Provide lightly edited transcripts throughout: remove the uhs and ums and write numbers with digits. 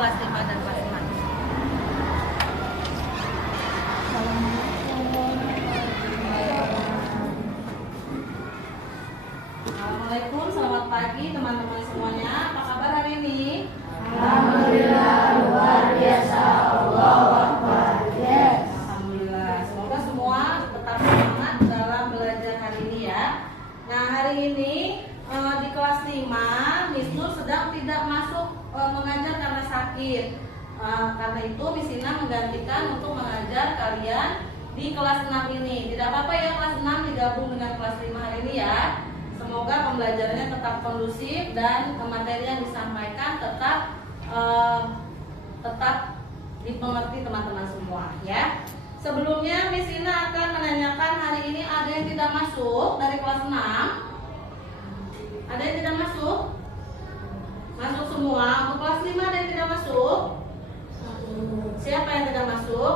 kelas 5 dan kelas 6. Assalamualaikum, selamat pagi teman-teman semuanya. Apa kabar hari ini? Alhamdulillah, luar biasa. Allahu Akbar. Yes. Alhamdulillah. Semoga semua tetap semangat dalam belajar hari ini ya. Nah, hari ini di kelas 5 Miss Nur sedang tidak masuk mengajar karena sakit. Karena itu Miss Ina menggantikan untuk mengajar kalian di kelas 6 ini. Tidak apa-apa ya kelas 6 digabung dengan kelas 5 hari ini ya. Semoga pembelajarannya tetap kondusif dan materi yang disampaikan tetap dimengerti teman-teman semua ya. Sebelumnya Miss Ina akan menanyakan hari ini ada yang tidak masuk dari kelas 6? Ada yang tidak masuk? Masuk semua. Untuk kelas 5 ada yang tidak masuk? Siapa yang tidak masuk?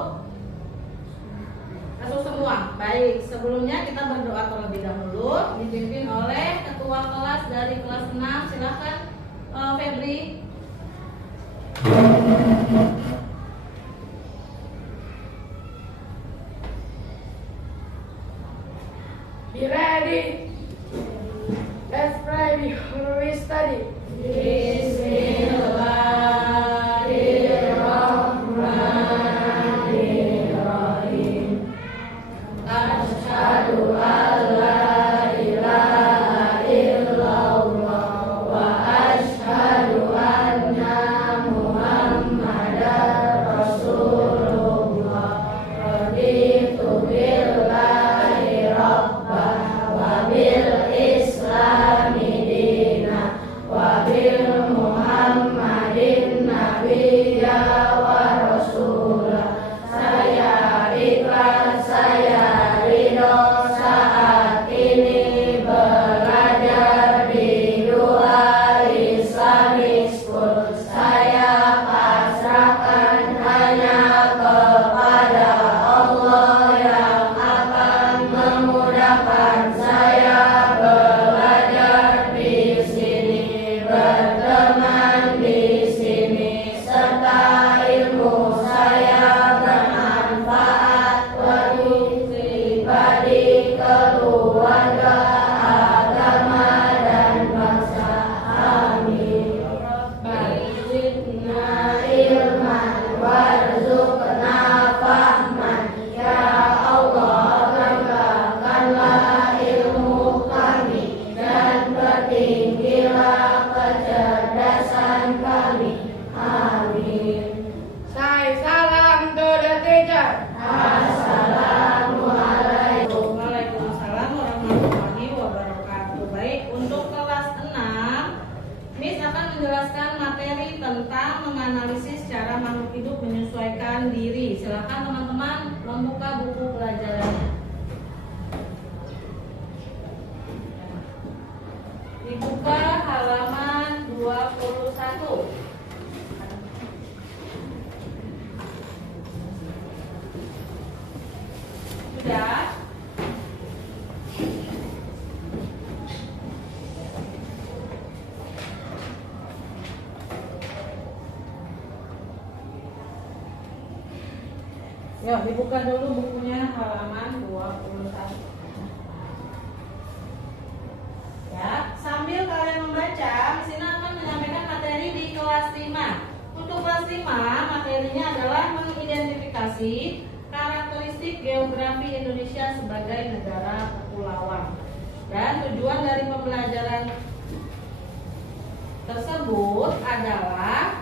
Masuk semua. Baik, sebelumnya kita berdoa terlebih dahulu dipimpin oleh ketua kelas dari kelas 6. Silakan Febri. Be ready. Let's pray before we study. Bismillahirrahmanirrahim. Asyhadu an la ilaha illallah wa asyhadu anna Muhammadar Rasulullah. Raditu billahi rabbah wa bil islami dina wa bil Muhammadin nabiyya wa rasulah. Saya ikhlas, saya ridho saat ini belajar di Dual Islamic School. Saya pasrahkan hanya kepada Allah yang akan memudahkan saya belajar di sini, berteman di sini, serta ilmu saya bermanfaat bagi pribadi, keluarga, agama, dan bangsa. Amin. Rabbi zidna ilman warzuqna fahman. Ya Allah, tambahkanlah ilmu kami dan pertinggilah kecerdasan kami. Amin. Say salam to the teacher. Assalamualaikum. Waalaikumsalam warahmatullahi wabarakatuh. Baik, untuk kelas 6 Miss akan menjelaskan materi tentang menganalisis cara makhluk hidup menyesuaikan diri. Silakan teman-teman membuka buku pelajarannya. Dibuka halaman 21. Sudah? Yuk, dibuka dulu bukunya halaman 21. Ya, sambil kalian membaca, Miss Ina akan menyampaikan materi di kelas 5. Untuk kelas 5, materinya adalah mengidentifikasi karakteristik geografi Indonesia sebagai negara kepulauan. Dan tujuan dari pembelajaran tersebut adalah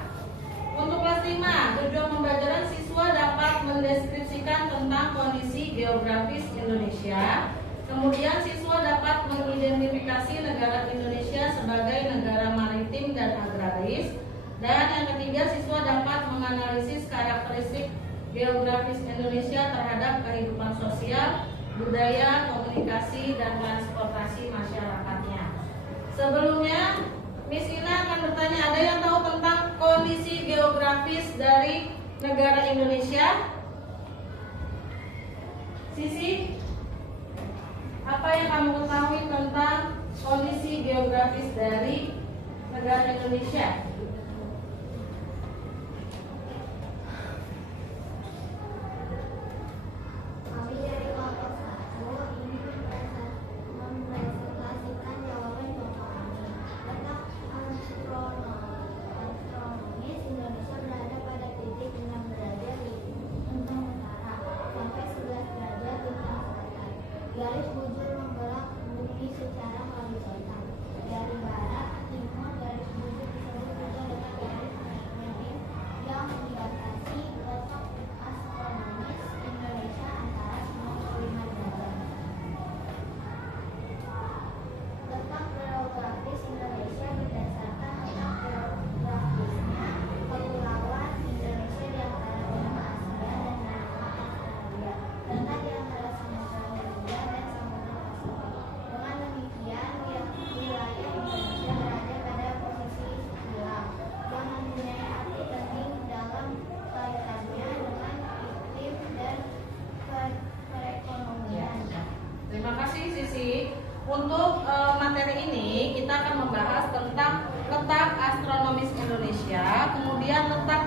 untuk kelas 5, tujuan pembelajaran siswa dapat mendeskripsikan tentang kondisi geografis Indonesia. Kemudian siswa dapat mengidentifikasi negara Indonesia sebagai negara maritim dan agraris. Dan yang ketiga, siswa dapat menganalisis karakteristik geografis Indonesia terhadap kehidupan sosial, budaya, komunikasi, dan transportasi masyarakatnya. Sebelumnya, Miss Ina akan bertanya, ada yang tahu tentang kondisi geografis dari negara Indonesia? Sisi, apa yang kamu ketahui tentang kondisi geografis dari negara Indonesia?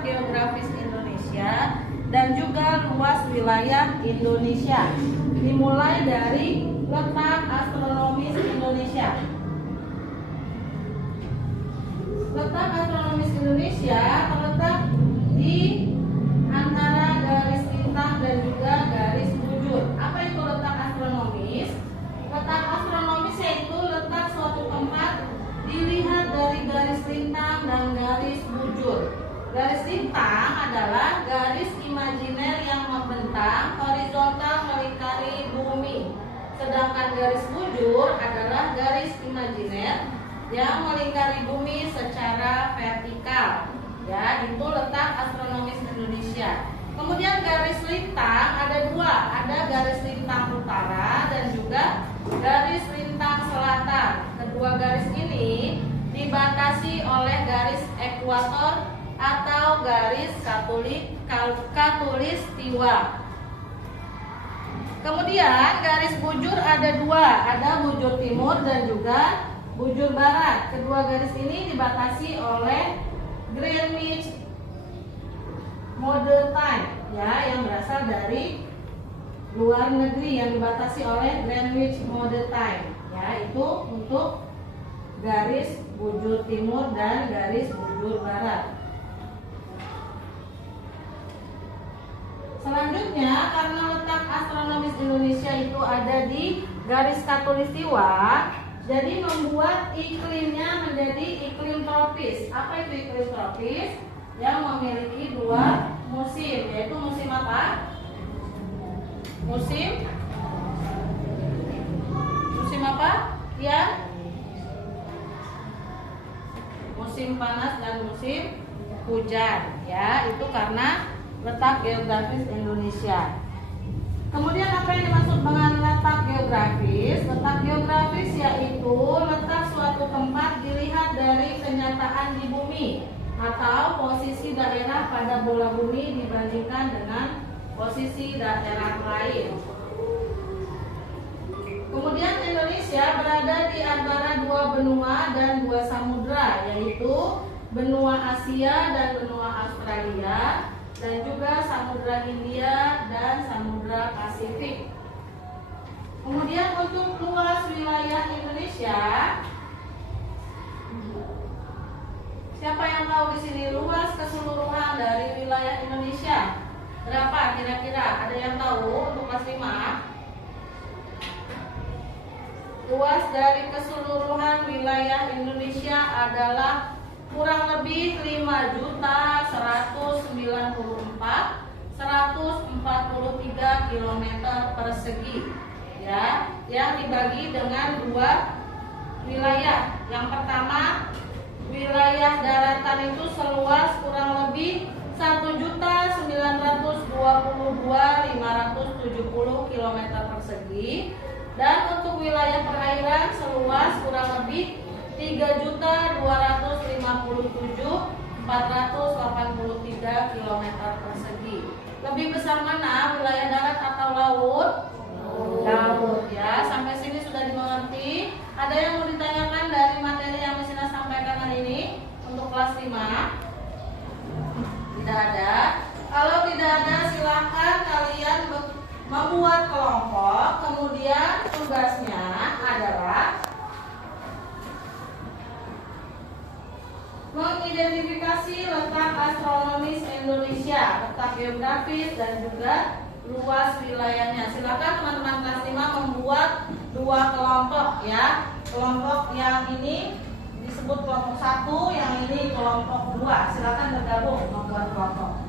geografis Indonesia dan juga luas wilayah Indonesia. Dimulai dari letak astronomis Indonesia. Letak astronomis Indonesia terletak di antara garis lintang dan juga garis bujur. Apa itu letak astronomis? Letak astronomis yaitu letak suatu tempat dilihat dari garis lintang dan garis bujur. Garis lintang adalah garis imajiner yang membentang horizontal melingkari bumi. Sedangkan garis bujur adalah garis imajiner yang melingkari bumi secara vertikal. Ya, itu letak astronomis Indonesia. Kemudian garis lintang ada dua, ada garis lintang utara dan juga garis lintang selatan. Kedua garis ini dibatasi oleh garis ekuator atau garis khatulistiwa. Kemudian garis bujur ada dua, ada bujur timur dan juga bujur barat. Kedua garis ini dibatasi oleh Greenwich Model Time, ya, yang berasal dari luar negeri, yang dibatasi oleh Greenwich Model Time, ya, itu untuk garis bujur timur dan garis bujur barat. Selanjutnya, karena letak astronomis Indonesia itu ada di garis khatulistiwa, jadi membuat iklimnya menjadi iklim tropis. Apa itu iklim tropis? Yang memiliki dua musim, yaitu musim apa? Musim apa? Ya, musim panas dan musim hujan. Ya, itu karena letak geografis Indonesia. Kemudian apa yang dimaksud dengan letak geografis? Letak geografis yaitu letak suatu tempat dilihat dari kenyataan di bumi atau posisi daerah pada bola bumi dibandingkan dengan posisi daerah lain. Kemudian Indonesia berada di antara dua benua dan dua samudra, yaitu benua Asia dan benua Australia, dan juga Samudra Hindia dan Samudra Pasifik. Kemudian untuk luas wilayah Indonesia, siapa yang tahu di sini luas keseluruhan dari wilayah Indonesia? Berapa kira-kira? Ada yang tahu untuk kelas 5? Luas dari keseluruhan wilayah Indonesia adalah kurang lebih 5.194.143 km persegi, ya, yang dibagi dengan dua wilayah. Yang pertama, wilayah daratan itu seluas kurang lebih 1.922.570 km persegi, dan untuk wilayah perairan seluas kurang lebih 3.257.483 km persegi. Lebih besar mana, wilayah darat atau laut? Laut, ya. Sampai sini sudah dimengerti. Ada yang mau ditanyakan dari materi yang Miss Ina sampaikan hari ini untuk kelas 5? Tidak ada. Kalau tidak ada, silakan kalian membuat kelompok. Kemudian tugasnya adalah mengidentifikasi letak astronomis Indonesia, letak geografis dan juga luas wilayahnya. Silakan teman-teman kelas 5 membuat dua kelompok, ya. Kelompok yang ini disebut kelompok 1, yang ini kelompok 2. Silakan bergabung membuat kelompok.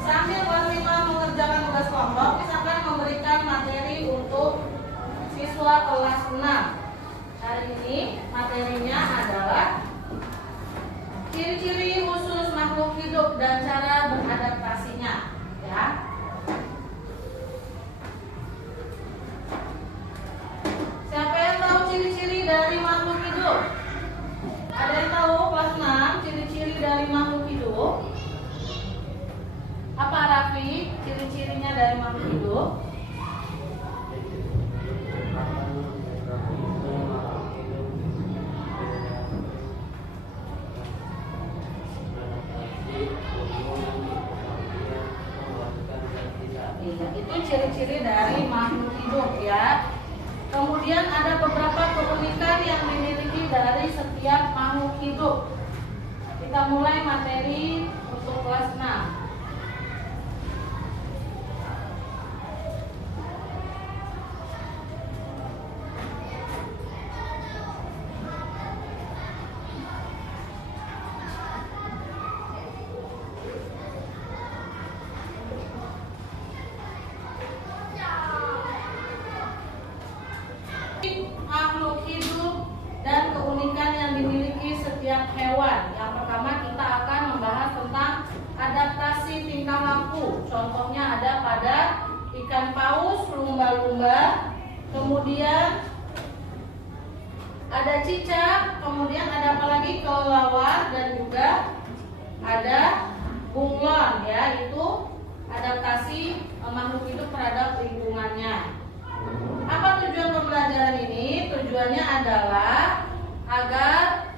Sambil kelas 5 mengerjakan tugas kelompok, misalkan memberikan materi untuk siswa kelas 6. Hari ini materinya adalah ciri-ciri khusus makhluk hidup dan cara beradaptasinya, ya. Siapa yang tahu ciri-ciri dari makhluk hidup? Ada yang tahu kelas 6 ciri-ciri dari makhluk ciri-ciri dari makhluk hidup ya. Kemudian ada beberapa keunikan yang dimiliki dari setiap makhluk hidup. Kita mulai materi untuk kelas 6. Makhluk hidup dan keunikan yang dimiliki setiap hewan. Yang pertama kita akan membahas tentang adaptasi tingkah laku. Contohnya ada pada ikan paus, lumba-lumba, kemudian ada cicak, kemudian ada apa lagi, kelelawar, dan juga ada bunglon ya, itu adaptasi makhluk hidup terhadap lingkungannya. Apa tujuan pembelajaran ini? Tujuannya adalah agar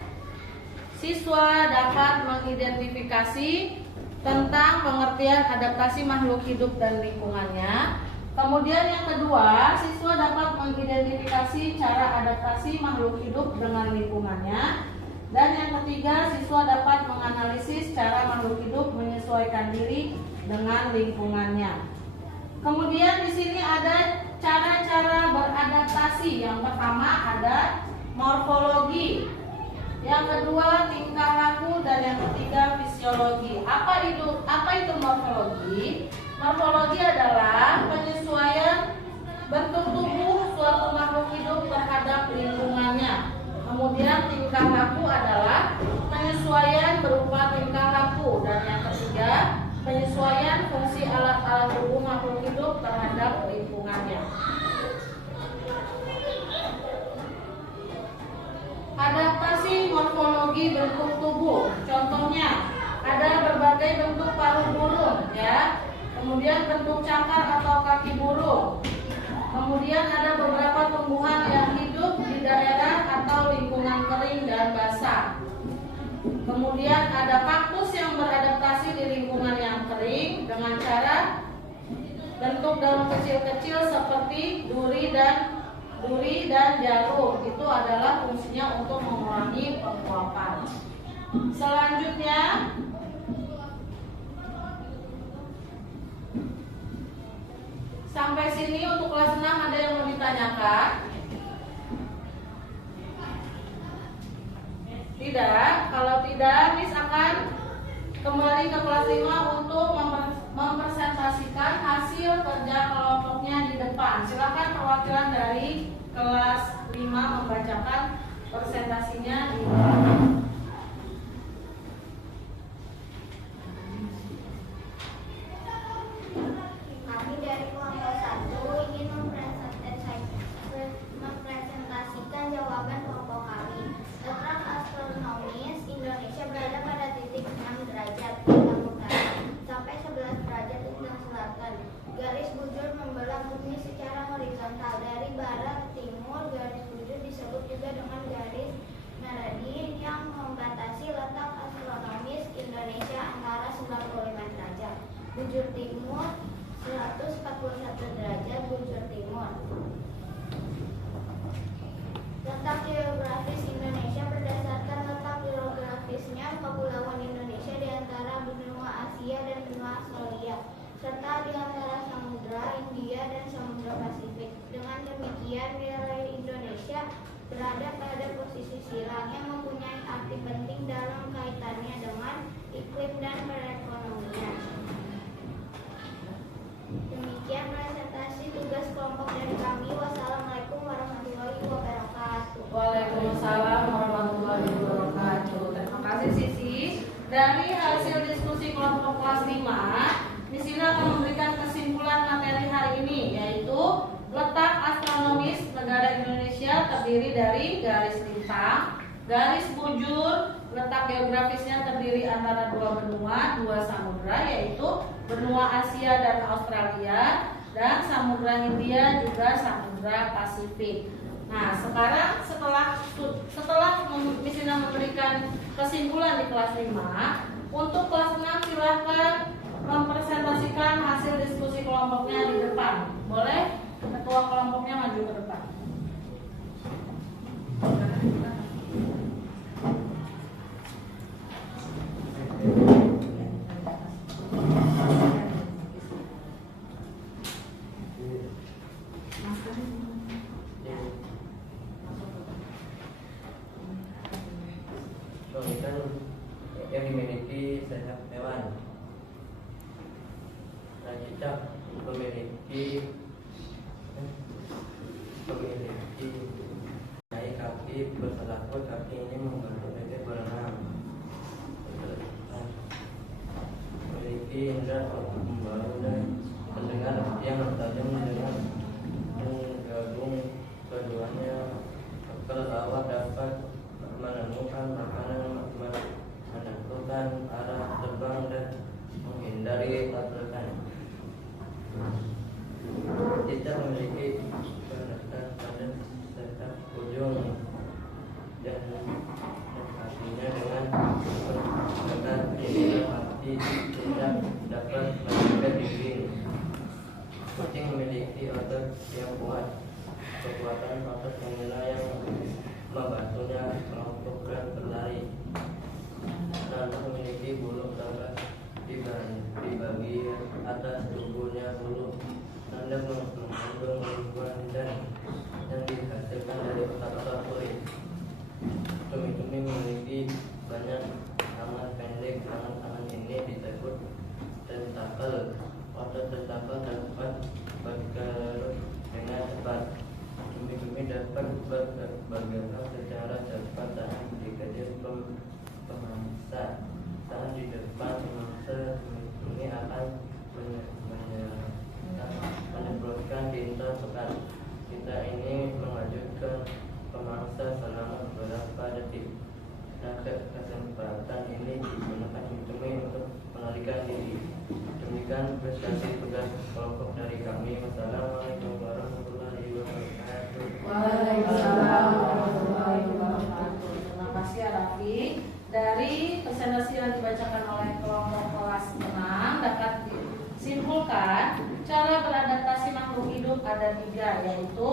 siswa dapat mengidentifikasi tentang pengertian adaptasi makhluk hidup dan lingkungannya. Kemudian yang kedua, siswa dapat mengidentifikasi cara adaptasi makhluk hidup dengan lingkungannya. Dan yang ketiga, siswa dapat menganalisis cara makhluk hidup menyesuaikan diri dengan lingkungannya. Kemudian di sini ada cara-cara beradaptasi. Yang pertama ada morfologi, yang kedua tingkah laku, dan yang ketiga fisiologi. Apa itu morfologi? Morfologi adalah penyesuaian bentuk tubuh suatu makhluk hidup terhadap lingkungannya. Kemudian tingkah laku adalah penyesuaian berupa tingkah laku, dan yang ketiga penyesuaian fungsi alat-alat tubuh makhluk hidup terhadap lingkungannya. Adaptasi morfologi bentuk tubuh. Contohnya ada berbagai bentuk paruh burung ya. Kemudian bentuk cakar atau kaki burung. Kemudian ada beberapa tumbuhan yang hidup di daerah atau lingkungan kering dan basah. Kemudian ada kaktus yang beradaptasi di lingkungan yang kering dengan cara bentuk daun kecil-kecil seperti duri dan jarum. Itu adalah fungsinya untuk mengurangi penguapan. Selanjutnya sampai sini untuk kelas 6 ada yang mau ditanyakan? Tidak. Kalau tidak, Miss akan kembali ke kelas 5 untuk mempresentasikan hasil kerja kelompoknya di depan. Silakan perwakilan dari kelas 5 membacakan presentasinya di depan. Kami dari kelompok 1 ingin mempresentasikan jawaban kelompok kami. Letak astronomis Indonesia berada pada titik 6 derajat bintang utara sampai 11 derajat bintang selatan. Garis bujur membelah bumi secara horizontal dari barat ke timur. Garis bujur disebut juga dengan garis meridian yang membatasi letak astronomis Indonesia antara 95 derajat bujur timur 141 derajat bujur timur. Letak geografis Indonesia berdasarkan letak geografisnya Kepulauan Indonesia di antara benua Asia dan benua Australia, serta di antara Samudra Hindia dan Samudra Pasifik. Dengan demikian, wilayah Indonesia berada pada posisi silang yang mempunyai arti penting dalam kaitannya dengan iklim dan perekonomian. Demikian presentasi tugas kelompok dari kami. Wassalamualaikum warahmatullahi wabarakatuh. Waalaikumsalam warahmatullahi wabarakatuh. Terima kasih Sisi. Dari hasil diskusi kelompok kelas 5, di sini akan memberikan kesimpulan materi hari ini, yaitu letak astronomis negara Indonesia terdiri dari garis lintang, garis bujur. Letak geografisnya terdiri antara dua benua, dua samudra, yaitu benua Asia dan Australia, dan Samudra Hindia juga Samudra Pasifik. Nah, sekarang setelah misalnya memberikan kesimpulan di kelas 5, untuk kelas 6 silakan mempresentasikan hasil diskusi kelompoknya di depan. cicak memiliki naik kaki berselaput, kaki ini membantu bebek berenang. Memiliki indera pembau dan pendengar yang tajam dengan menggabung keduanya. Kelelawar dapat menemukan makanan, menentukan arah terbang dan menghindari tabrakan. Cicak memiliki penatan pada serta ujung dan kakinya dengan pendekat indera hati. Cicak dapat menjaga diri. Kucing memiliki otot yang kuat. Kekuatan otot inilah yang membantunya untuk berlari. Nanah memiliki bulu tangga di bagian atas tubuhnya. Bulu tanda mengandung ribuan dan yang dihasilkan dari otot-otot kulit. Cumi-cumi memiliki banyak tangan pendek. Tangan-tangan ini disebut tentakel. Otot tentakel dapat bergerak dengan cepat. Cumi-cumi dapat bergerak secara cepat saat dikejar pemangsa. Saat di depan pemangsa, cumi-cumi akan menyemprotkan tinta pekat. Tinta ini mengejutkan pemangsa selama beberapa detik. Nah, kesempatan ini digunakan cumi-cumi untuk melarikan diri. Demikian prestasi tugas kelompok dari kami. Wassalamualaikum warahmatullahi wabarakatuh. Waalaikumsalam warahmatullahi wabarakatuh. Terima kasih Arafi. Dari presentasi yang dibacakan oleh kelompok kelas 6 dapat disimpulkan cara beradaptasi makhluk hidup ada 3, yaitu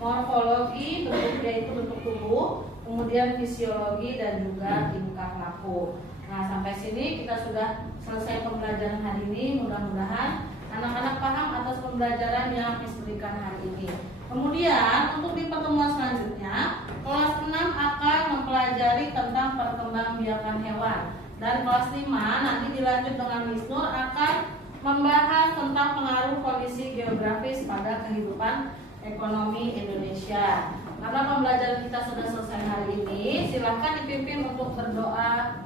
morfologi, yaitu bentuk tubuh, kemudian fisiologi dan juga tingkah laku. Nah, sampai sini kita sudah selesai pembelajaran hari ini. Mudah-mudahan anak-anak paham atas pembelajaran yang diberikan hari ini. Kemudian untuk di pertemuan selanjutnya, kelas 6 akan mempelajari tentang perkembangbiakan hewan. Dan kelas 5 nanti dilanjut dengan Miss Nur akan membahas tentang pengaruh kondisi geografis pada kehidupan ekonomi Indonesia. Karena pembelajaran kita sudah selesai hari ini, silakan dipimpin untuk berdoa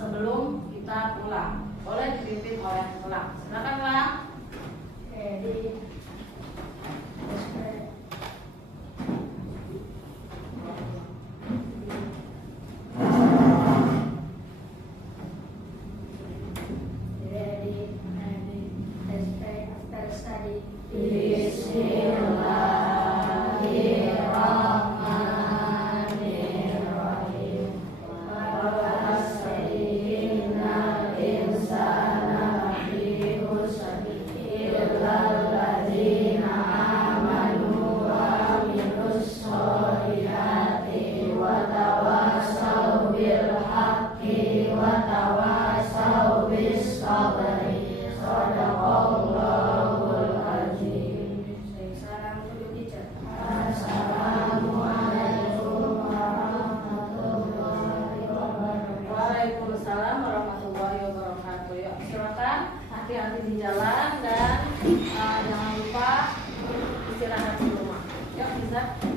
sebelum kita pulang. Boleh dipimpin oleh pulang. Silakan Lang. Waalaikumsalam warahmatullahi wabarakatuh. Yuk, silakan hati-hati di jalan dan jangan lupa istirahat di rumah. Yuk, bisa.